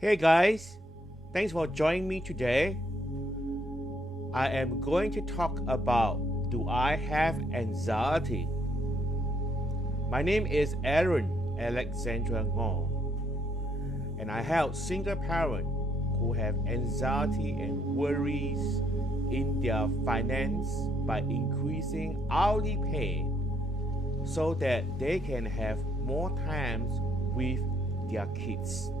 Hey guys, thanks for joining me today. I am going to talk about, do I have anxiety? My name is Aaron Alexandra Ngoh, and I help single parents who have anxiety and worries in their finance by increasing hourly pay so that they can have more times with their kids.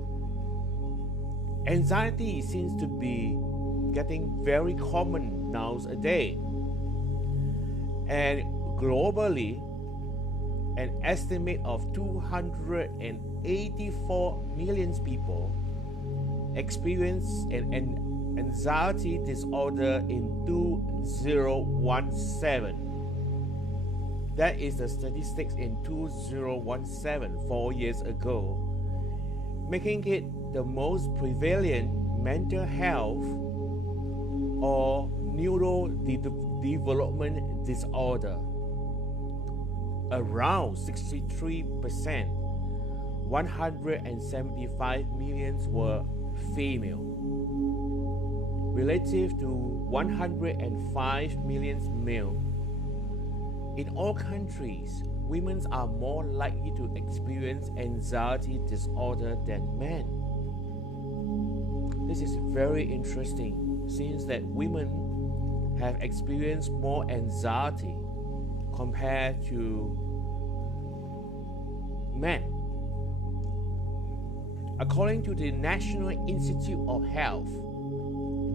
Anxiety seems to be getting very common nowadays, and globally, an estimate of 284 million people experience an anxiety disorder in 2017. That is the statistics in 2017, 4 years ago, making it the most prevalent mental health or neurodevelopment disorder. Around 63%, 175 million were female, relative to 105 million male. In all countries, women are more likely to experience anxiety disorder than men. This is very interesting since that women have experienced more anxiety compared to men. According to the National Institute of Health,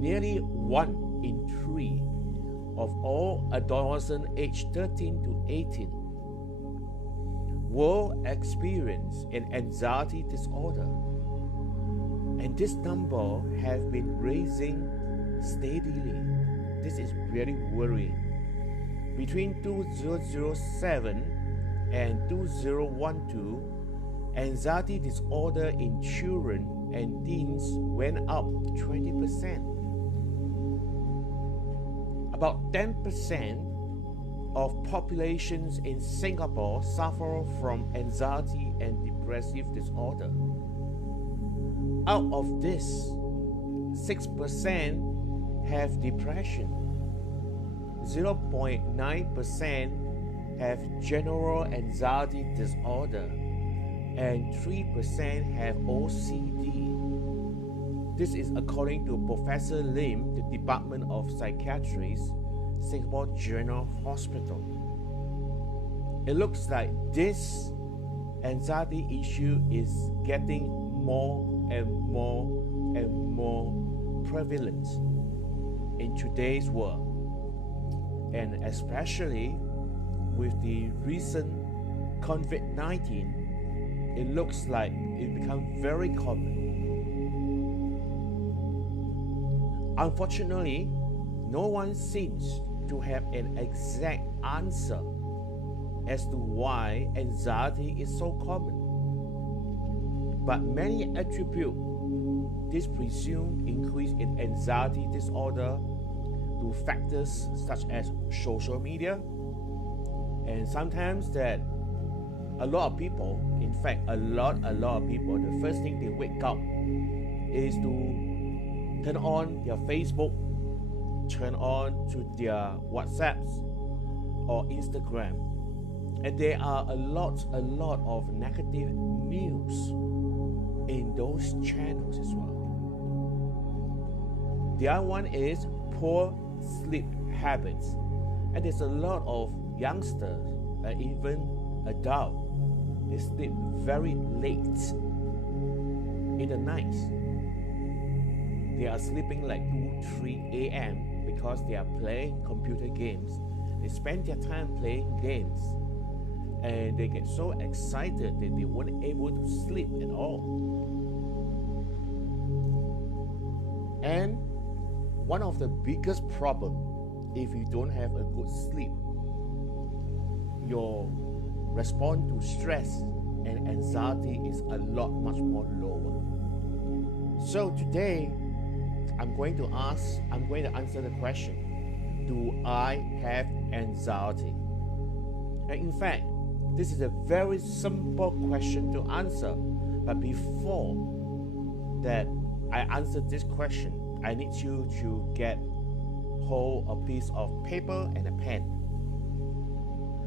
nearly 1 in 3 of all adolescents aged 13 to 18 will experience an anxiety disorder, and this number has been rising steadily. This is very worrying. Between 2007 and 2012, anxiety disorder in children and teens went up 20%. About 10% of populations in Singapore suffer from anxiety and depressive disorder. Out of this, 6% have depression, 0.9% have general anxiety disorder, and 3% have OCD. This is according to Professor Lim, the Department of Psychiatry, Singapore General Hospital. It looks like this anxiety issue is getting more and more and more prevalent in today's world, and especially with the recent COVID-19, it looks like it becomes very common. Unfortunately, no one seems to have an exact answer as to why anxiety is so common. But many attribute this presumed increase in anxiety disorder to factors such as social media, and sometimes that a lot of people, in fact a lot of people, the first thing they wake up is to turn on their Facebook, turn on to their WhatsApps or Instagram, and there are a lot of negative news in those channels as well. The other one is poor sleep habits, and there's a lot of youngsters and even adults, they sleep very late in the night. They are sleeping like 2-3 a.m. because they are playing computer games. They spend their time playing games, and they get so excited that they weren't able to sleep at all. And one of the biggest problems, if you don't have a good sleep, your response to stress and anxiety is a lot much more lower. So today, I'm going to answer the question, do I have anxiety? And in fact, this is a very simple question to answer. But before that I answered this question, I need you to get hold a piece of paper and a pen,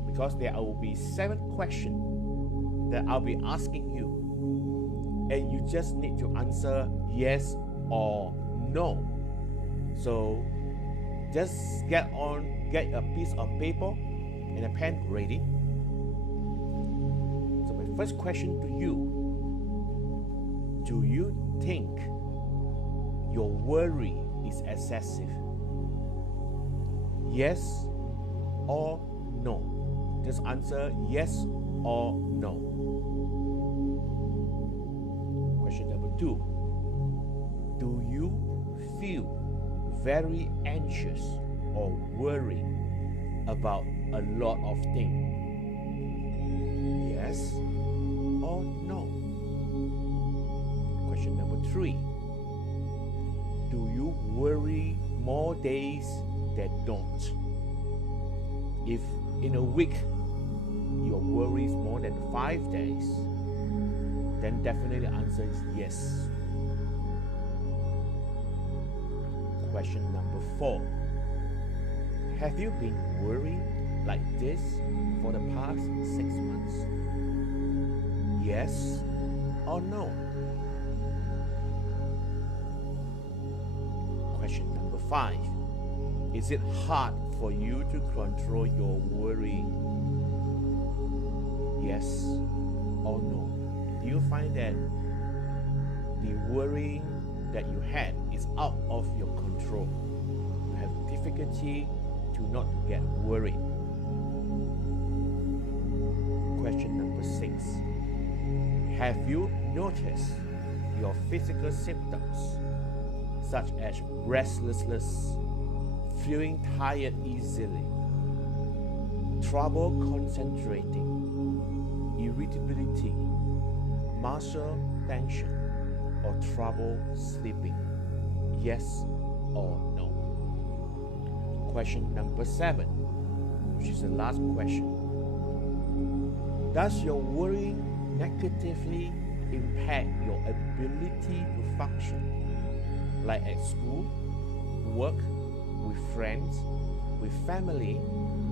because there will be 7 questions that I'll be asking you, and you just need to answer yes or no. So just get a piece of paper and a pen ready. So my first question to you: do you think your worry is excessive? Yes or no? Just answer yes or no. Question number 2: do you feel very anxious or worried about a lot of things? Yes or no? Question number 3: do you worry more days than don't? If in a week your worry is more than 5 days, then definitely the answer is yes. Question number 4: have you been worrying like this for the past 6 months? Yes or no? Question number 5: is it hard for you to control your worry? Yes or no? Do you find that the worrying that you had is out of your control? You have difficulty to not get worried. Question number 6: have you noticed your physical symptoms such as restlessness, feeling tired easily, trouble concentrating, irritability, muscle tension, or trouble sleeping? Yes or no? Question number 7, which is the last question: does your worrying negatively impact your ability to function, like at school, work, with friends, with family,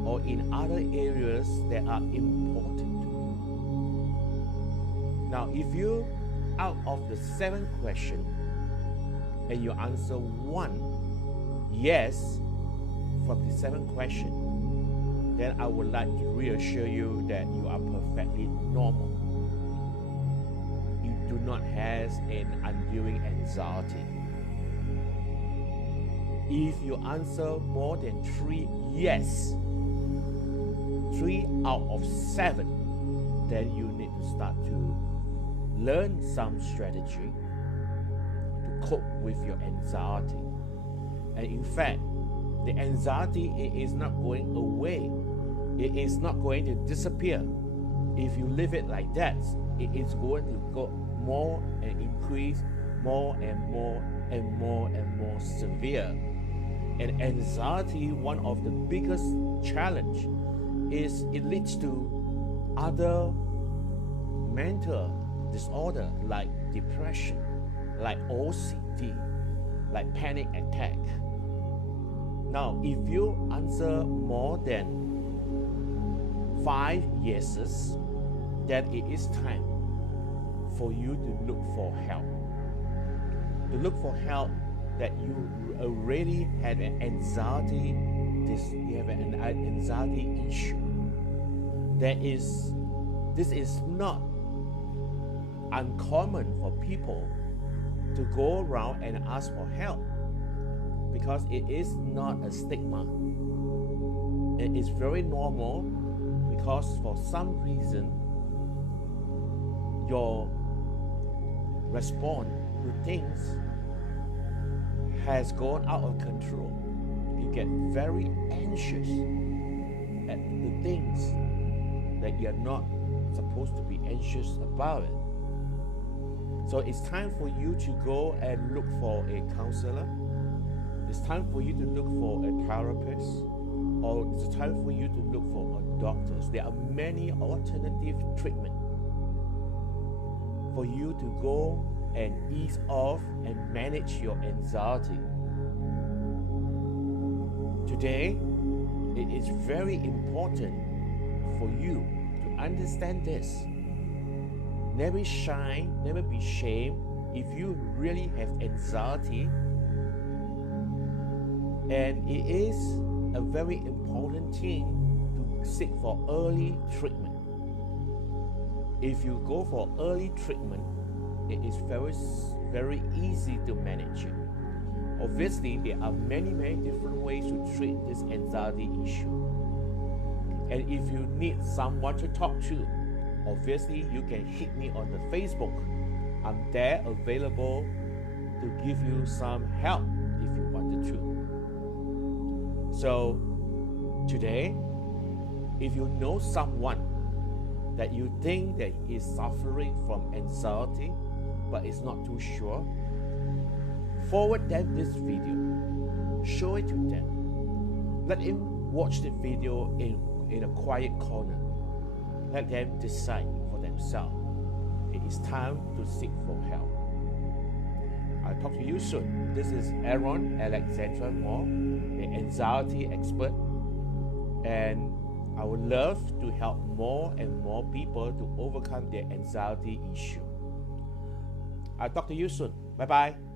or in other areas that are important to you? Now, if you, out of the 7 questions, and you answer 1 yes from the 7 questions, then I would like to reassure you that you are perfectly normal. You do not have an undoing anxiety. If you answer more than 3 yes, 3 out of 7, then you need to start to learn some strategy to cope with your anxiety. And in fact, the anxiety is not going away. It is not going to disappear. If you leave it like that, it is going to go more and increase more and more and more and more severe. And anxiety, one of the biggest challenge is it leads to other mental disorder like depression, like OCD, like panic attack. Now, if you answer more than 5 yeses, then it is time for you to look for help. To look for help that you already had an anxiety, you have an anxiety issue. This is not uncommon for people to go around and ask for help, because it is not a stigma. It is very normal, because for some reason your response to things has gone out of control. You get very anxious at the things that you're not supposed to be anxious about it. So it's time for you to go and look for a counselor. It's time for you to look for a therapist, or it's time for you to look for a doctor. There are many alternative treatments for you to go and ease off and manage your anxiety. Today, it is very important for you to understand this. Never shy, never be ashamed if you really have anxiety. And it is a very important thing to seek for early treatment. If you go for early treatment, it is very easy to manage it. Obviously, there are many different ways to treat this anxiety issue. And if you need someone to talk to, obviously you can hit me on the Facebook. I'm there available to give you some help if you wanted to. So today, if you know someone that you think that is suffering from anxiety but is not too sure, forward them this video, show it to them. Let him watch the video in a quiet corner. Let them decide for themselves. It is time to seek for help. I'll talk to you soon. This is Aaron Alexandra Ngoh, the anxiety expert, and I would love to help more and more people to overcome their anxiety issue. I'll talk to you soon. Bye-bye.